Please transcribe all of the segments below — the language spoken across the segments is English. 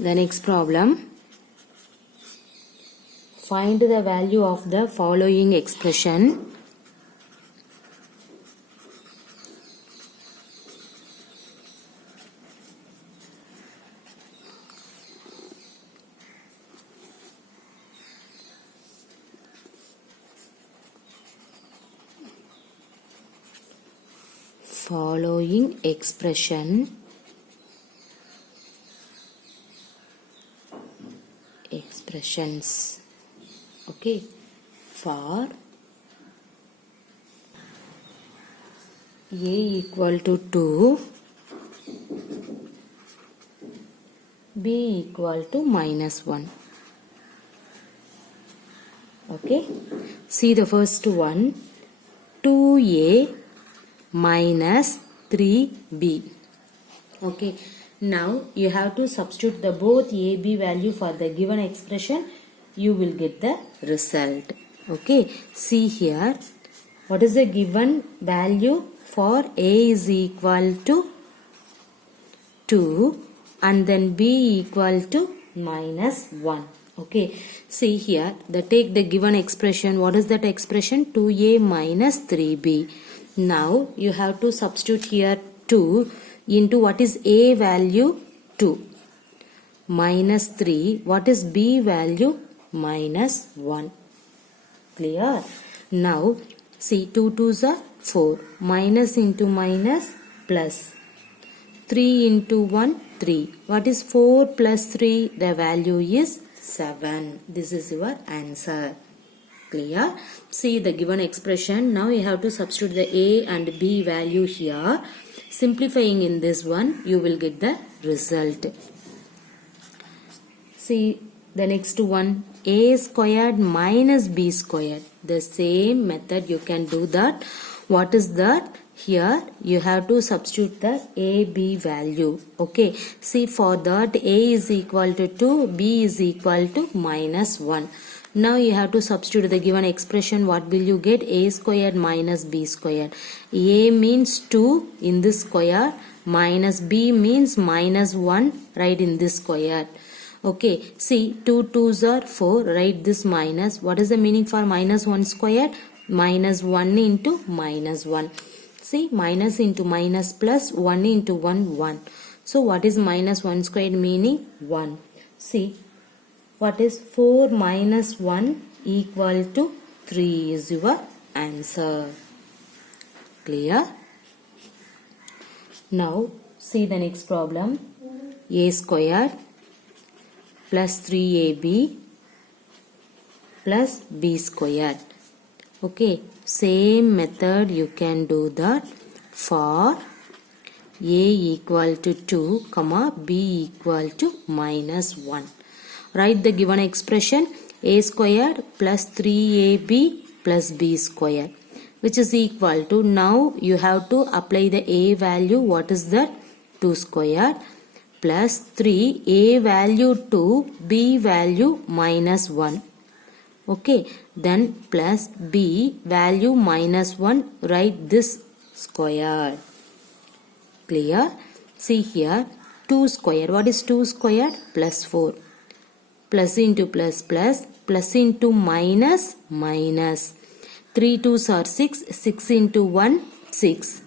The next problem. Find the value of the following expression. Following expressions okay, for a equal to 2, b equal to -1. Okay, see the first one, 2a minus 3b. Okay, now you have to substitute the both a, b value for the given expression. You will get the result. Okay, see here, what is the given value for a is equal to 2 and then b equal to -1. Okay, see here, take the given expression. What is that expression? 2a minus 3b. Now you have to substitute here 2 into what is a value? 2 minus 3. What is b value? -1. Clear? Now see, 2 2s are 4. Minus into minus plus. 3 into 1, 3. What is 4 plus 3? The value is 7. This is your answer. Clear? See the given expression. Now you have to substitute the a and b value here. Simplifying in this one, you will get the result. See the next one, a squared minus b squared. The same method you can do that. What is that? Here you have to substitute the a, b value. Okay, see for that a is equal to 2, b is equal to -1. Now you have to substitute the given expression. What will you get? A squared minus b squared. A means 2 in this square, minus b means -1, right, in this square. Okay, see 2 2s are 4, write this minus. What is the meaning for -1 squared? -1 into -1. See, minus into minus plus 1 into 1, 1. So what is -1 squared meaning? 1. See, what is 4 minus 1 equal to 3 is your answer. Clear? Now see the next problem. A squared plus 3ab plus b squared. Okay, same method you can do that for a equal to 2, b equal to -1. Write the given expression, a squared plus 3ab plus b squared, which is equal to, now you have to apply the a value. What is that? 2 squared plus 3, a value 2, b value -1. Okay, then plus b value -1, write this square. Clear? See here, 2 squared. What is 2 squared? Plus 4. Plus into plus plus, plus into minus minus. 3 2s are 6, 6 into 1, 6.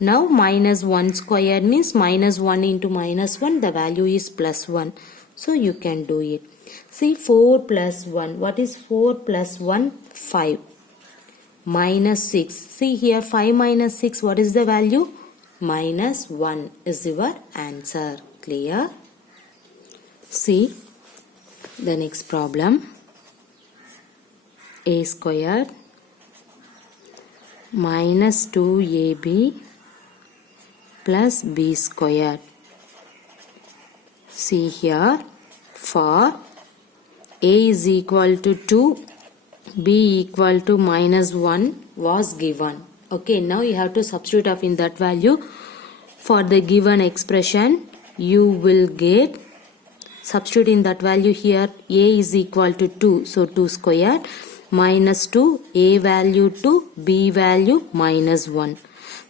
Now -1 squared means -1 into -1, the value is +1. So you can do it. See 4 plus 1. What is 4 plus 1? 5. Minus 6. See here, 5 minus 6. What is the value? -1 is your answer. Clear? See the next problem. A squared minus 2ab plus b squared. See here, for a is equal to 2, b equal to -1 was given. Okay, now you have to substitute of in that value. For the given expression, you will get, substitute in that value here, a is equal to 2, so 2 squared minus 2, a value 2, b value -1,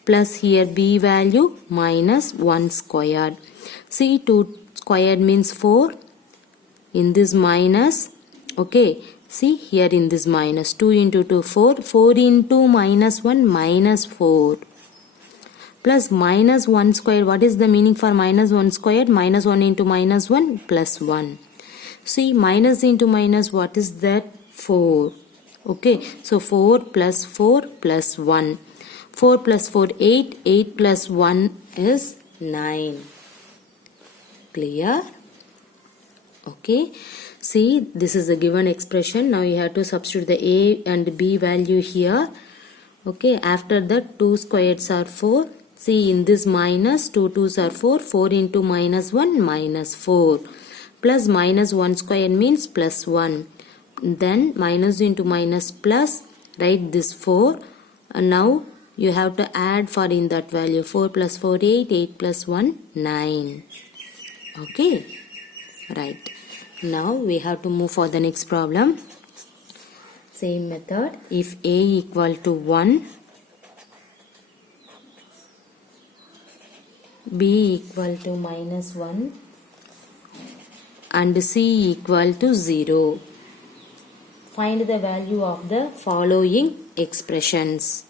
plus here b value -1 squared. See 2 squared means 4. In this minus, okay, see here in this minus, 2 into 2, 4. 4 into minus 1, minus 4. Plus minus 1 squared. What is the meaning for minus 1 squared? Minus 1 into minus 1, plus 1. See, minus into minus, what is that? 4. Okay, so 4 plus 4 plus 1. 4 plus 4, 8. 8 plus 1 is 9. Clear? Okay. See, this is a given expression. Now you have to substitute the a and b value here. Okay, after that 2 squareds are 4. See, in this minus, 2 2s are 4. 4 into minus 1, minus 4. Plus minus 1 square means plus 1. Then minus into minus plus, write this 4. And now you have to add for in that value. 4 plus 4, 8. 8 plus 1, 9. Okay, right. Now we have to move for the next problem. Same method. If a equal to 1, b equal to minus 1 and c equal to 0. Find the value of the following expressions.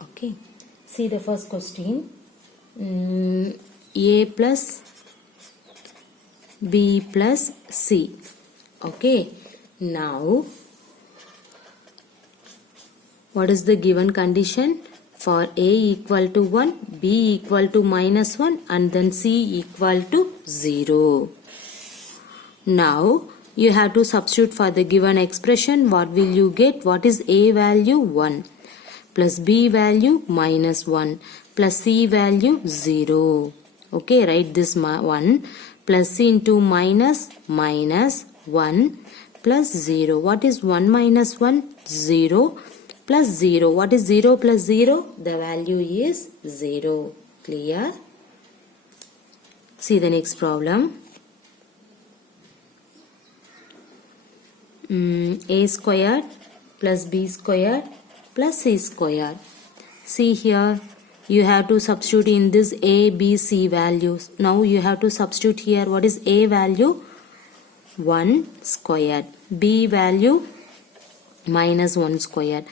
Okay, see the first question. A plus B plus C. Okay, now what is the given condition? For A equal to 1, B equal to minus 1 and then C equal to 0. Now you have to substitute for the given expression. What will you get? What is A value? 1. Plus B value minus 1 plus C value 0. Okay, write this 1 plus C into minus minus 1 plus 0. What is 1 minus 1? 0 plus 0. What is 0 plus 0? The value is 0. Clear? See the next problem. A squared plus B squared plus C squared. See here, you have to substitute in this A, B, C values. Now you have to substitute here. What is A value? 1 squared. B value minus 1 squared.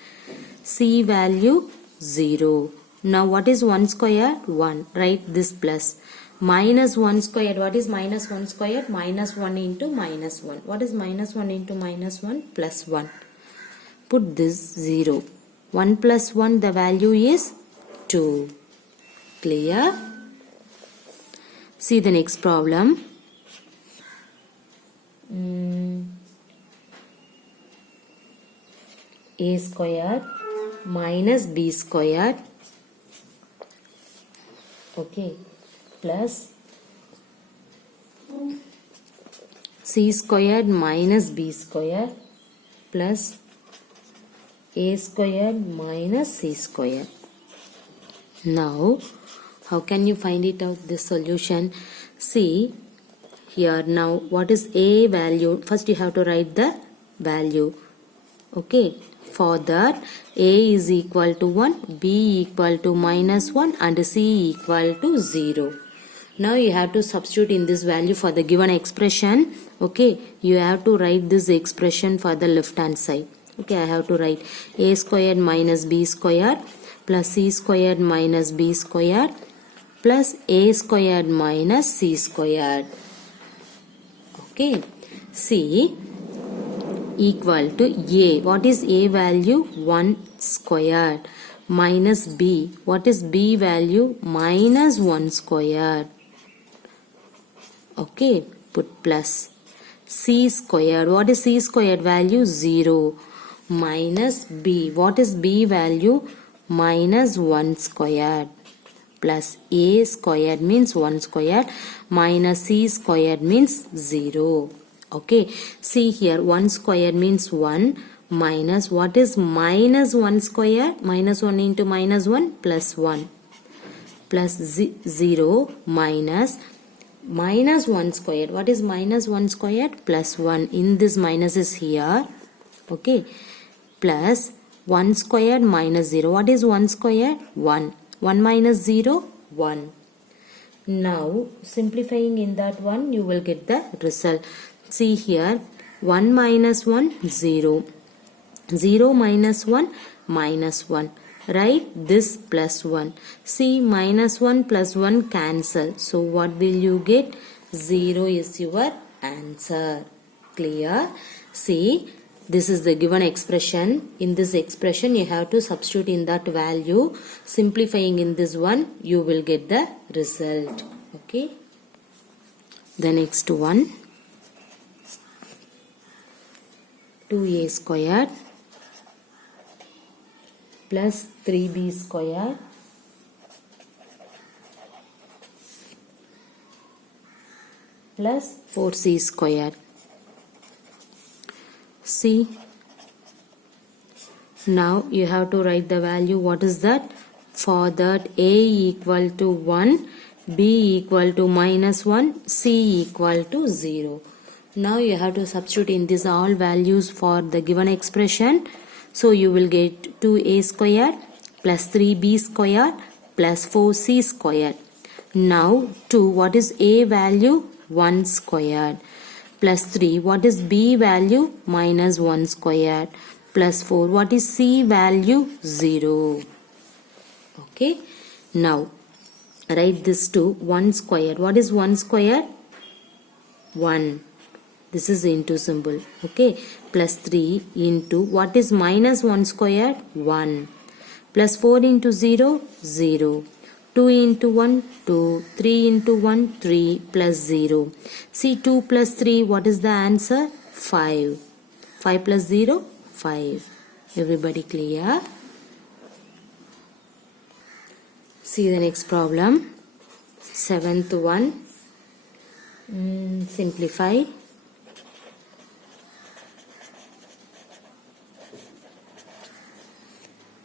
C value 0. Now what is 1 squared? 1. Write this plus. Minus 1 squared. What is minus 1 squared? Minus 1 into minus 1. What is minus 1 into minus 1? Plus 1. Put this 0. 1 plus 1, the value is 2. Clear? See the next problem. A squared minus B squared, okay, plus C squared minus B squared plus A squared minus C squared. Now, how can you find it out, this solution? See here, now what is A value? First you have to write the value. Okay, for that A is equal to 1, B equal to minus 1 and C equal to 0. Now you have to substitute in this value for the given expression. Okay, you have to write this expression for the left hand side. Okay, I have to write A squared minus B squared plus C squared minus B squared plus A squared minus C squared. Okay, C equal to A. What is A value? 1 squared minus B. What is B value? Minus 1 squared. Okay, put plus. C squared. What is C squared value? 0. Minus B. What is B value? Minus 1 squared. Plus A squared means 1 squared. Minus C squared means 0. Okay. See here. 1 squared means 1. minus, what is minus 1 square? Minus 1 into minus 1 plus 1 plus 0 minus minus 1 squared. What is minus 1 squared? Plus 1. In this minus is here. Okay. Plus 1 squared minus 0. What is 1 squared? 1. 1 minus 0? 1. Now simplifying in that one, you will get the result. See here, 1 minus 1, 0. 0 minus 1, minus 1. Write this plus 1. See, minus 1 plus 1 cancel. So what will you get? 0 is your answer. Clear? See, this is the given expression. In this expression, you have to substitute in that value. Simplifying in this one, you will get the result. Okay. The next one, 2a squared plus 3b squared plus 4c squared. See, now you have to write the value. What is that? For that, a equal to 1, b equal to minus 1, c equal to 0. Now you have to substitute in this all values for the given expression. So you will get 2a squared plus 3b squared plus 4c squared. Now 2, what is a value? 1 squared. Plus 3, what is b value? Minus 1 squared. Plus 4, what is c value? 0. Okay. Now write this to 1 squared. What is 1 squared? 1. This is into symbol. Okay. Plus 3 into, what is minus 1 squared? 1. Plus 4 into 0? 0. 2 into 1? 2. 3 into 1? 3 plus 0. See, 2 plus 3, what is the answer? 5. 5 plus 0? 5. Everybody clear? See the next problem. 7th one. Simplify.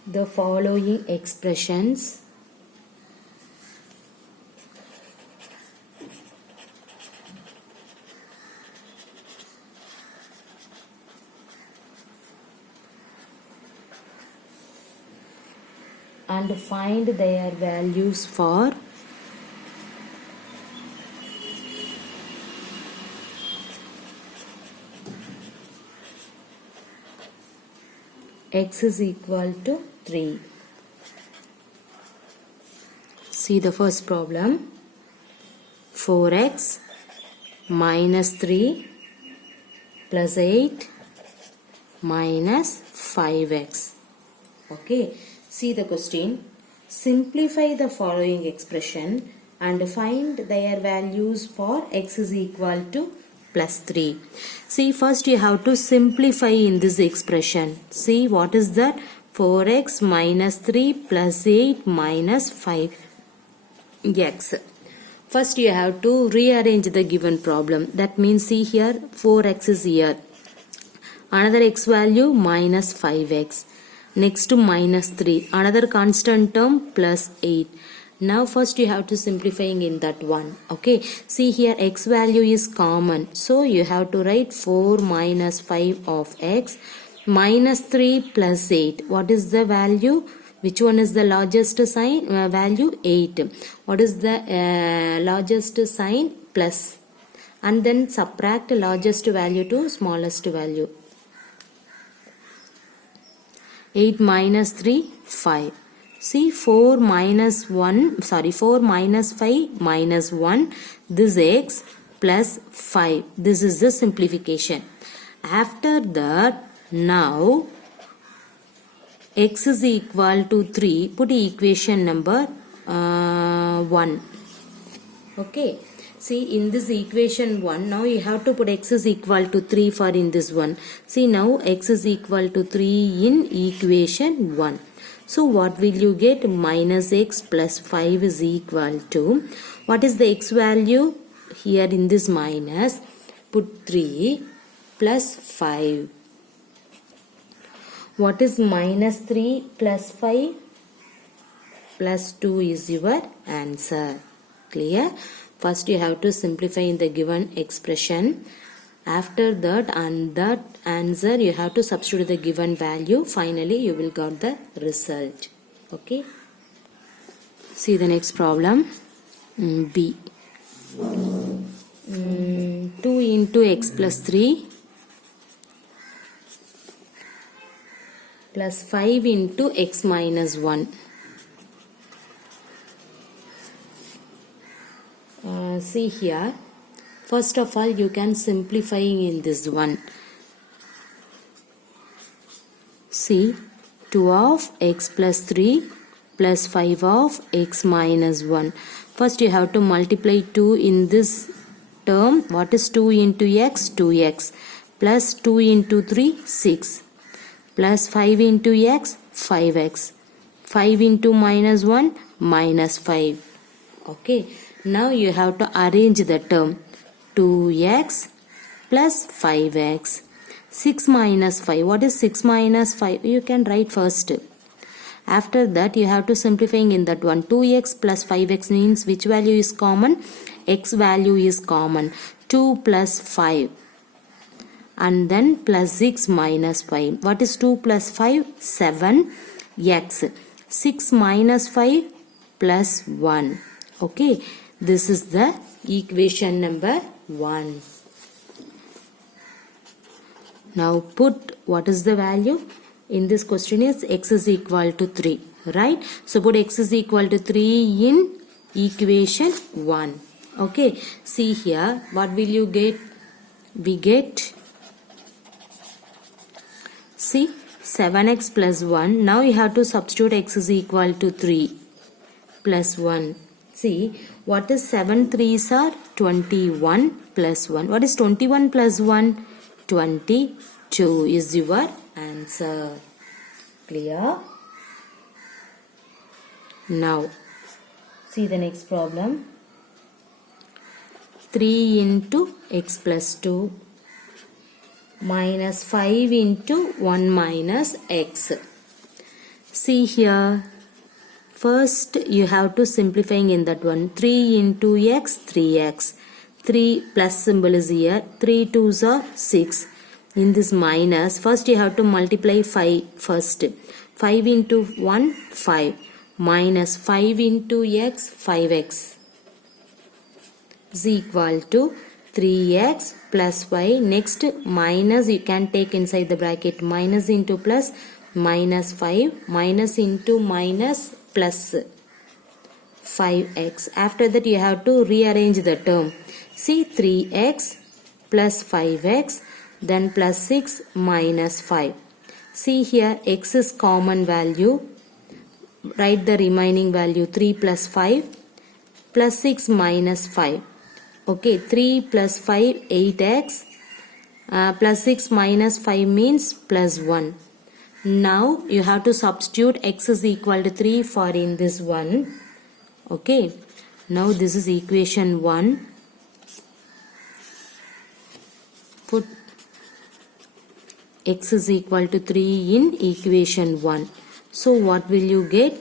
The following expressions. And find their values for x is equal to 3. See the first problem. 4x minus 3 plus 8 minus 5x. Okay. See the question. Simplify the following expression and find their values for x is equal to plus 3. See, first you have to simplify in this expression. See, what is that? 4x minus 3 plus 8 minus 5x. First you have to rearrange the given problem. That means, see here, 4x is here. Another x value minus 5x. Next to minus 3. Another constant term plus 8. Now first you have to simplifying in that one. Okay. See here, x value is common. So you have to write 4 minus 5 of x minus 3 plus 8. What is the value? Which one is the largest sign? Value 8. What is the largest sign? Plus. And then subtract largest value to smallest value. 8 minus 3, 5. See, 4 minus 1, 4 minus 5 minus 1. This x plus 5. This is the simplification. After that, now x is equal to 3. Put equation number 1. Okay. See, in this equation 1, now you have to put x is equal to 3 for in this one. See, now x is equal to 3 in equation 1. So, what will you get? Minus x plus 5 is equal to, what is the x value? Here in this minus, put 3 plus 5. What is minus 3 plus 5? Plus 2 is your answer. Clear? First you have to simplify in the given expression. After that, and that answer you have to substitute the given value. Finally you will get the result. Okay. See the next problem. B. 2 into x plus 3 plus 5 into x minus 1. See here. First of all, you can simplify in this one. See, 2 of x plus 3 plus 5 of x minus 1. First you have to multiply 2 in this term. What is 2 into x? 2x. Plus 2 into 3, 6. Plus 5 into x, 5x. 5 into minus 1, minus 5. Okay. Now you have to arrange the term. 2x plus 5x. 6 minus 5. What is 6 minus 5? You can write first. After that you have to simplify in that one. 2x plus 5x means which value is common? X value is common. 2 plus 5. And then plus 6 minus 5. What is 2 plus 5? 7x. 6 minus 5 plus 1. Okay. This is the equation number 1. Now put what is the value? In this question is x is equal to 3. Right? So put x is equal to 3 in equation 1. Okay. See here. What will you get? We get, see, 7x plus 1. Now you have to substitute x is equal to 3 plus 1. See, what is 7 3s are 21 plus 1. What is 21 plus 1? 22 is your answer. Clear? Now, see the next problem. 3 into x plus 2 minus 5 into 1 minus x. See here. First you have to simplify in that one. 3 into x, 3x. 3 plus symbol is here. 3 2s are 6. In this minus, first you have to multiply 5 first. 5 into 1, 5. Minus 5 into x, 5x. Is equal to 3x plus y. Next minus you can take inside the bracket. Minus into plus, minus 5. Minus into minus plus 5x. After that you have to rearrange the term. See, 3x plus 5x, then plus 6 minus 5. See here, x is common value. Write the remaining value. 3 plus 5 plus 6 minus 5. Okay, 3 plus 5, 8x. Plus 6 minus 5 means plus 1. Now you have to substitute x is equal to 3 for in this one. Okay. Now this is equation 1. Put x is equal to 3 in equation 1. So what will you get?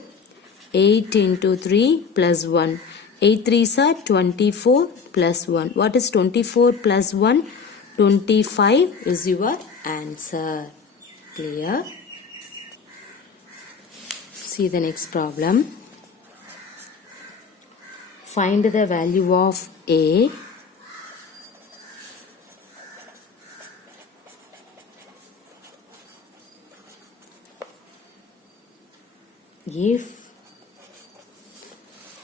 8 into 3 plus 1. 8 3s are 24 plus 1. What is 24 plus 1? 25 is your answer. Clear? See the next problem. Find the value of A if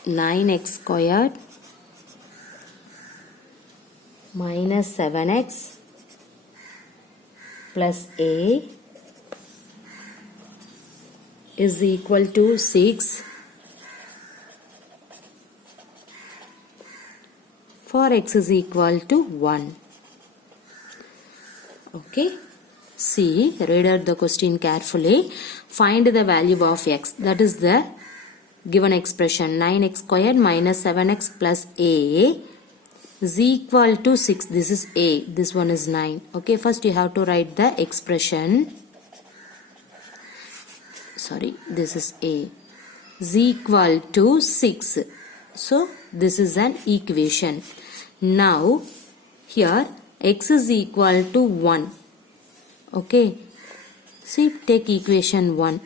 9x squared minus 7x plus A is equal to 6 for x is equal to 1. Okay. See, read out the question carefully. Find the value of x. That is the given expression. 9x squared minus 7x plus A is equal to 6. This is A. This one is 9. Okay. First you have to write the expression. sorry, this is A, is equal to 6. So this is an equation. Now here x is equal to 1. Okay, see, take equation 1.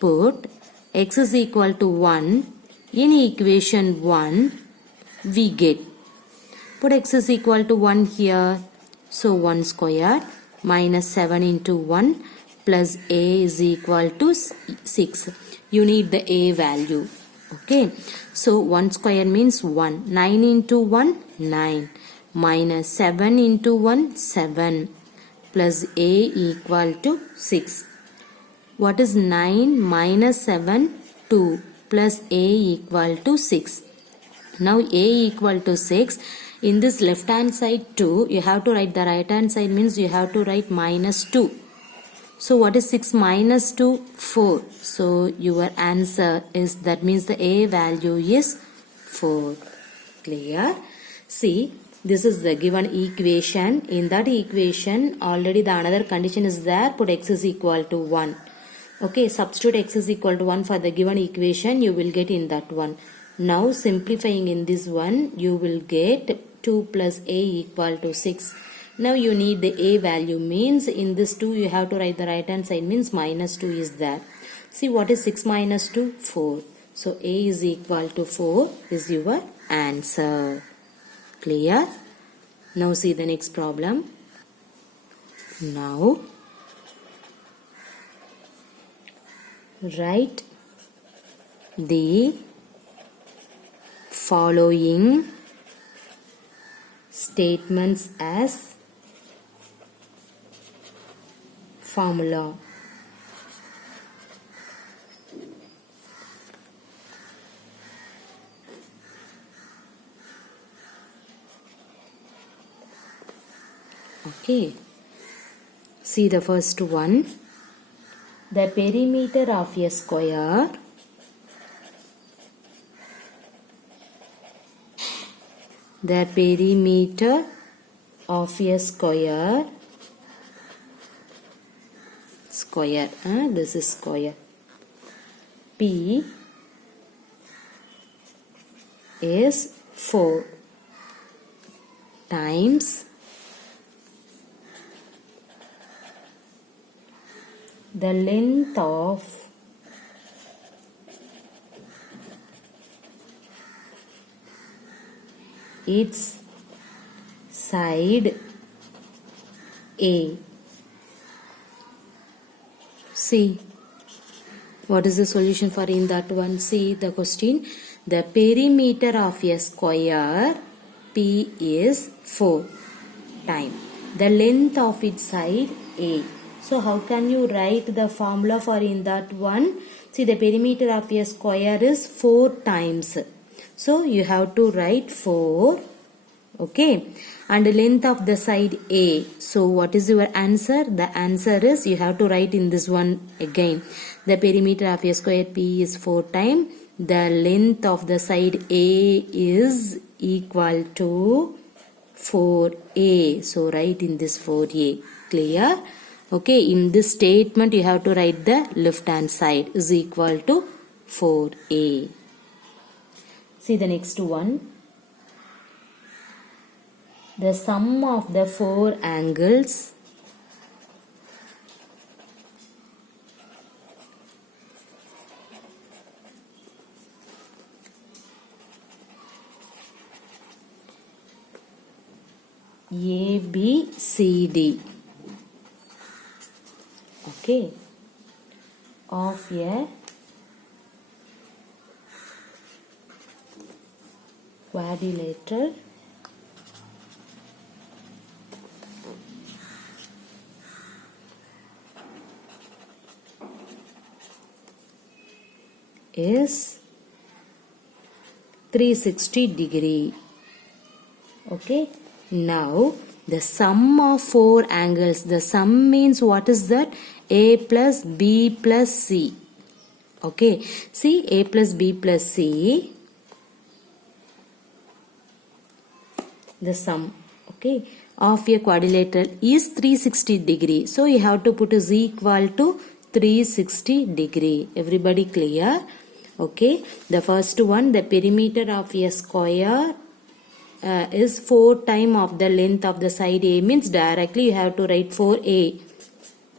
Put x is equal to 1 in equation 1. We get, put x is equal to 1 here. So 1 squared minus 7 into 1 plus a is equal to 6. You need the a value. Okay, so 1 square means 1. 9 into 1, 9. Minus 7 into 1, 7. Plus a equal to 6. What is 9 minus 7? 2. Plus a equal to 6. Now a equal to 6. In this left hand side 2, you have to write the right hand side, means you have to write minus 2. So what is 6 minus 2? 4. So your answer is, that means the a value is 4. Clear? See, this is the given equation. In that equation already the another condition is there. Put x is equal to 1. Okay, substitute x is equal to 1 for the given equation. You will get in that one. Now simplifying in this one, you will get 2 plus a equal to 6. Now you need the a value, means in this 2 you have to write the right hand side, means minus 2 is there. See, what is 6 minus 2? 4. So a is equal to 4 is your answer. Clear? Now see the next problem. Now write the following statements as formula. Okay, see the first one. The perimeter of a square this is square, P is 4 times the length of its side A. See, what is the solution for in that one? See the question. The perimeter of a square P is 4 times the length of its side A. So how can you write the formula for in that one? See, the perimeter of a square is 4 times. So you have to write 4. Okay. And the length of the side A. So what is your answer? The answer is, you have to write in this one again. The perimeter of a square P is 4 times. The length of the side A is equal to 4A. So write in this 4A. Clear? Okay, in this statement you have to write the left hand side is equal to 4A. See the next one. The sum of the 4 angles ABCD, okay, of a quadrilateral is 360 degree. Okay, now the sum of 4 angles, the sum means what is that? A plus B plus C. Okay, see, A plus B plus C, the sum, okay, of a quadrilateral is 360 degree. So you have to put is equal to 360 degree. Everybody clear? Okay, the first one, the perimeter of a square is 4 times of the length of the side A, means directly you have to write 4A.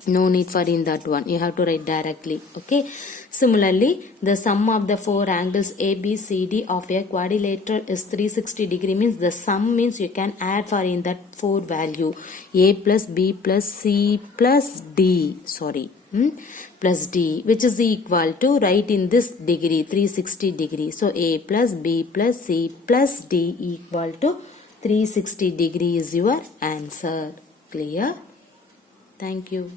No need for in that one, you have to write directly. Okay, similarly the sum of the 4 angles ABCD of a quadrilateral is 360 degree, means the sum means you can add for in that 4 value A plus B plus C plus D, plus D, which is equal to, write in this degree 360 degree. So A plus B plus C plus D equal to 360 degree is your answer. Clear? Thank you.